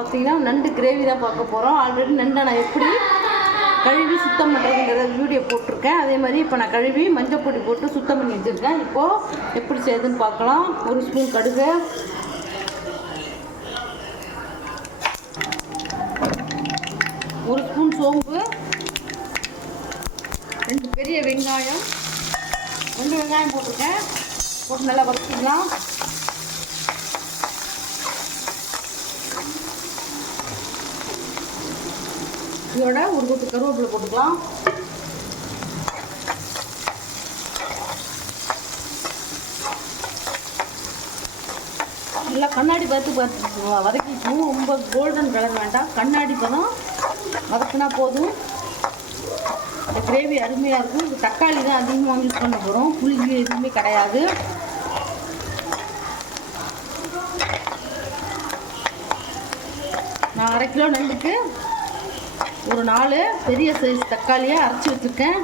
பார்த்தீங்கன்னா நண்டு கிரேவி தான் பார்க்க போகிறோம். ஆல்ரெடி நண்டை நான் எப்படி கழுவி சுத்தம் பண்ணுறதுங்கிற வீடியோ போட்டிருக்கேன். அதே மாதிரி இப்போ நான் கழுவி மஞ்சள் பொடி போட்டு சுத்தம் பண்ணி வச்சுருக்கேன். இப்போது எப்படி செய்யுதுன்னு பார்க்கலாம். ஒரு ஸ்பூன் கடுகு, ஒரு ஸ்பூன் சோம்பு, 2 பெரிய வெங்காயம், 2 வெங்காயம் போட்டிருக்கேன். போட்டு நல்லா வதக்கிக்கலாம். இதோட ஒரு கொத்து கருவேப்பிலை போட்டுக்கலாம். நல்லா கண்ணாடி பார்த்து வதக்கிக்கணும். ரொம்ப கோல்டன் கலர் வேண்டாம், கண்ணாடி பதம் வதக்கினா போதும். இந்த கிரேவி அருமையாக இருக்கும். இது தக்காளி தான் அதிகமாக யூஸ் பண்ண போகிறோம். புளி எதுவுமே கிடையாது. நான் 1/2 கிலோ நண்டுக்கு ஒரு 4 பெரிய சைஸ் தக்காளியை அரைச்சி வச்சுருக்கேன்.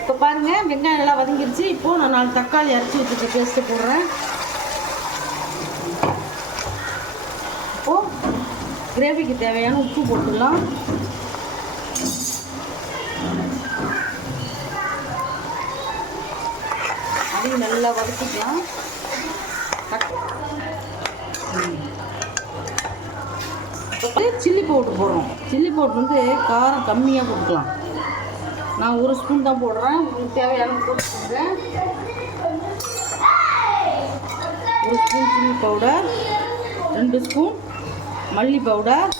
இப்போ பாருங்கள், வெங்காயம் நல்லா வதங்கிருச்சு. இப்போது நான் 4 தக்காளி அரைச்சி வச்சுருக்க பேஸ்ட்டு போடுறேன். இப்போது கிரேவிக்கு தேவையான உப்பு போட்டுடலாம். அதையும் நல்லா வதக்கிக்கலாம். சில்லி பவுடர் போடுறோம். சில்லி பவுடர் வந்து காரம் கம்மியாக போட்டுக்கலாம். நான் 1 ஸ்பூன் தான் போடுறேன். உங்களுக்கு தேவையான போட்டுக்கிறேன். 1 ஸ்பூன் சில்லி பவுடர், 2 ஸ்பூன் மல்லி பவுடர்.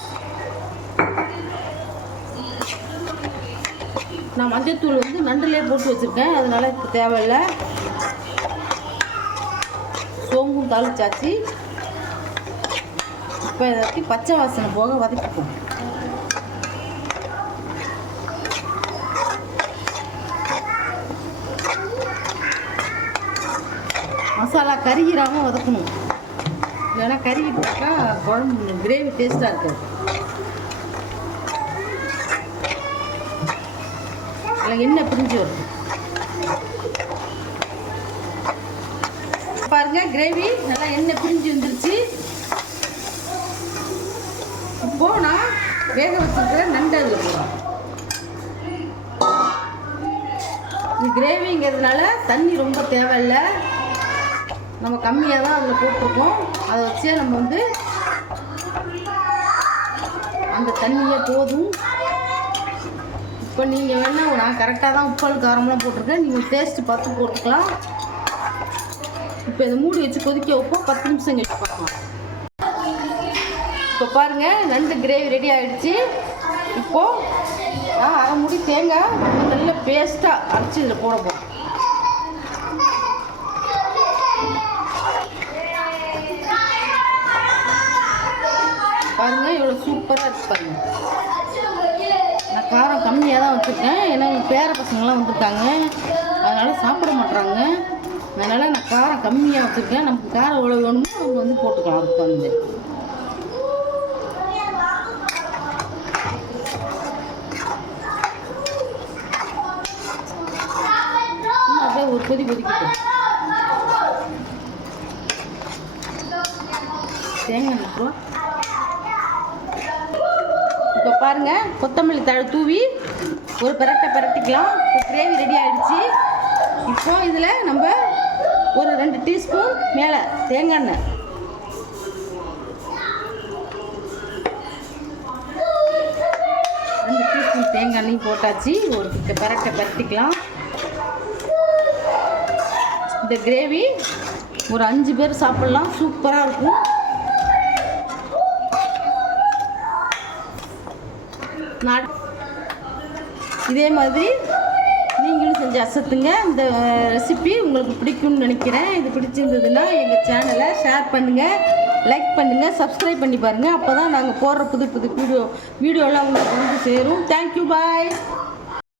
நான் மஞ்சத்தூள் வந்து நண்டுலேயே போட்டு வச்சுருக்கேன், அதனால் இப்போ தேவையில்லை. சோம்பும் தாளிச்சாச்சு. இப்போ இதை பச்சை வாசனை போக வதக்கிப்போம். மசாலா கருகிராமல் வதக்கணும், இல்லைன்னா கருகிட்டாக்கா குழம்பு கிரேவி டேஸ்ட்டாக இருக்காது. அதில் எண்ணெய் பிரிஞ்சு வரும். பாருங்க, கிரேவி நல்லா எண்ணெய் பிரிஞ்சு வந்துருச்சு. இப்போ நான் வேக வச்சுருக்கிற நண்டு அதில் போடுறோம். இது கிரேவிங்கிறதுனால தண்ணி ரொம்ப தேவையில்லை, நம்ம கம்மியாக தான் அதில் போட்டிருக்கோம். அதை வச்சே நம்ம வந்து அந்த தண்ணியே போதும். இப்போ நீங்கள் வேணால் நான் கரெக்டாக தான் உப்பால் காரம்லாம் போட்டிருக்கேன், நீங்கள் டேஸ்ட்டு பார்த்து போட்டுக்கலாம். இப்போ இதை மூடி வச்சு கொதிக்க வைப்போம். 10 நிமிஷம் கழிச்சு பார்க்கலாம். இப்போ பாருங்கள், நண்டு கிரேவி ரெடி ஆகிடுச்சு. இப்போது நான் 1/2 மூடி தேங்காய் நல்ல பேஸ்ட்டாக அரைச்சி இதில் போட போகிறோம். பாருங்கள், இவ்வளோ சூப்பராக இருக்குது பாருங்கள். நான் காரம் கம்மியாக தான் வச்சுருக்கேன், ஏன்னா பேர பசங்கள்லாம் வந்துருக்காங்க, அதனால் சாப்பிட மாட்டுறாங்க. அதனால் நான் காரம் கம்மியாக வச்சுருக்கேன். நமக்கு காரம் எவ்வளோ வேணுமோ அவங்க வந்து போட்டுக்கலாம். அதுக்கு வந்து அப்படியே ஒரு கொதிக்கிட்டோம். தேங்காய் நிற்கிறோம். இப்போ பாருங்கள், கொத்தமல்லி தழை தூவி ஒரு பிரட்டிக்கலாம். இப்போ கிரேவி ரெடி ஆகிடுச்சு. இப்போ இதில் நம்ம ஒரு 2 டீஸ்பூன் மேலே தேங்காய் எண்ணெய், 2 டீஸ்பூன் தேங்காய் எண்ணெய் போட்டாச்சு. ஒரு பிரட்டிக்கலாம். இந்த கிரேவி ஒரு 5 பேர் சாப்பிட்லாம், சூப்பராக இருக்கும். இதே மாதிரி நீங்களும் செஞ்சு அசத்துங்க. இந்த ரெசிபி உங்களுக்கு பிடிக்கும்னு நினைக்கிறேன். இது பிடிச்சிருந்ததுன்னா எங்கள் சேனலை ஷேர் பண்ணுங்கள், லைக் பண்ணுங்கள், சப்ஸ்கிரைப் பண்ணி பாருங்கள். அப்போ தான் நாங்கள் போடுற புது வீடியோலாம் உங்களுக்கு வந்து சேரும். தேங்க்யூ, பாய்.